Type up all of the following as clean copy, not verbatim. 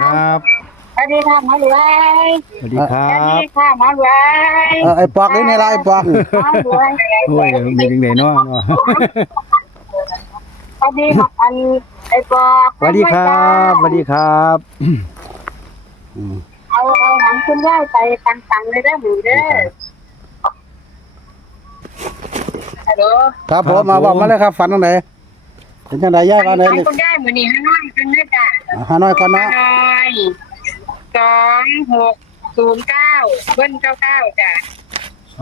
ครับ สวัสดีค่ะหมอรวย สวัสดีครั สวัส บ ดีค่ะหมอรวย ไอ้ปอกนี่ละไอ้ปอก หมอรวย โอ้ยมีจังได๋เนาะ สวัสดีค่ะอันไอ้ปอก สวัสดีครับสวัสดีครับ เอาหนังคุณย่ายไปตังๆเลยได้หมูเด้อฮัลโหล ครับผมมาบอกมาเลยครับฝันตรงไหนเป็นจังไดย่ายว่าไหน หนังคุณย่ายมื้อนี้ให้น้อยขึ้นด้วยจ้ะ หาน้อยก่อนเนาะ น้อย2609เบิ้ล99จ้ะ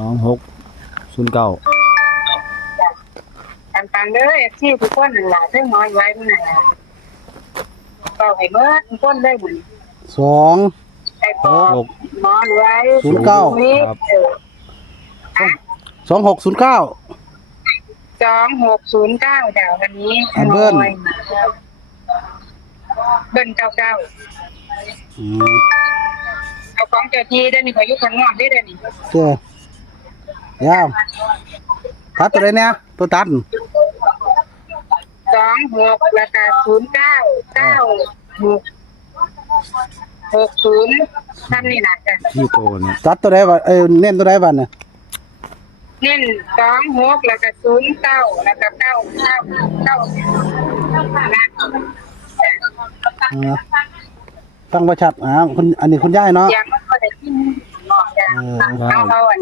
2609 ตังๆเด้อที่ทุกคนนั่นล่ะซึ่งน้อยไว้มื้อนั้นน่ะก็ให้เบิดทุกคนได้บุญ สอง ไอ้ปอกหมอรวย นี่ ครับ 2609 2609จ้ะวันนี้ อันเบิ้ล เบิ้ล99เอาของเจ้าที่เด้อนี่ขออยู่ข้างนอกเด้อนี่ เจ้ยาวตัดตัวไหนเนี่ยตัวตัด 26แล้วก็099660ทำนี่น่ะจ้ะ ที่โตเนี่ย ตัดตัวไหนวะเน้นตัวไหนบ้านเนี่ย เน้น26แล้วก็09แล้วก็999นะ ตั้งประชัดคุณอันนี้คุณย่ายเนาะ ยังไม่พอได้กินจ้ะเอาอัน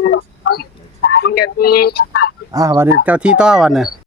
เดี๋ยวนี้ วันนี้เจ้าที่ต่อวันเนี่ย